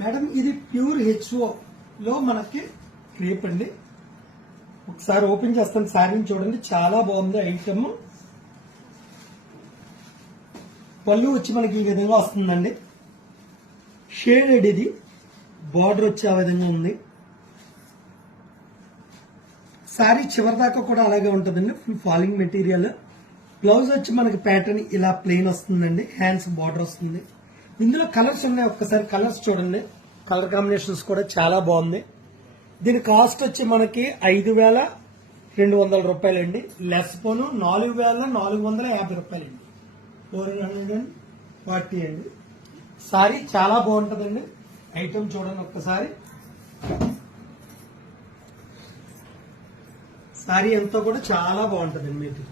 Madam ఇది pure HO లో మనకి క్రేప్ అండి. ఒకసారి ఓపెన్ చేస్తాను, శారీని చూడండి, చాలా బాగుంది ఐటమ్. పళ్ళు వచ్చి మనకి ఈ విధంగా వస్తుందండి. షేడెడ్ ఇది, బార్డర్ వచ్చి ఆ విధంగా ఉంది. శారీ చివరి దాకా కూడా అలాగే ఉంటుందండి, ఫుల్ ఫాలింగ్ మెటీరియల్. బ్లౌజ్ వచ్చి మనకి ప్యాటర్న్ ఇలా ప్లెయిన్ వస్తుందండి, హ్యాండ్స్ బార్డర్ వస్తుంది. ఇందులో కలర్స్ ఉన్నాయి, ఒక్కసారి కలర్స్ చూడండి. కలర్ కాంబినేషన్స్ కూడా చాలా బాగుంది. దీని కాస్ట్ వచ్చి మనకి 5,200 రూపాయలండి. లెస్ పోను 4,450 రూపాయలండి. 440 అండి. సారీ చాలా బాగుంటుందండి. ఐటమ్ చూడండి ఒక్కసారి. సారీ అంతా కూడా చాలా బాగుంటుందండి మీకు.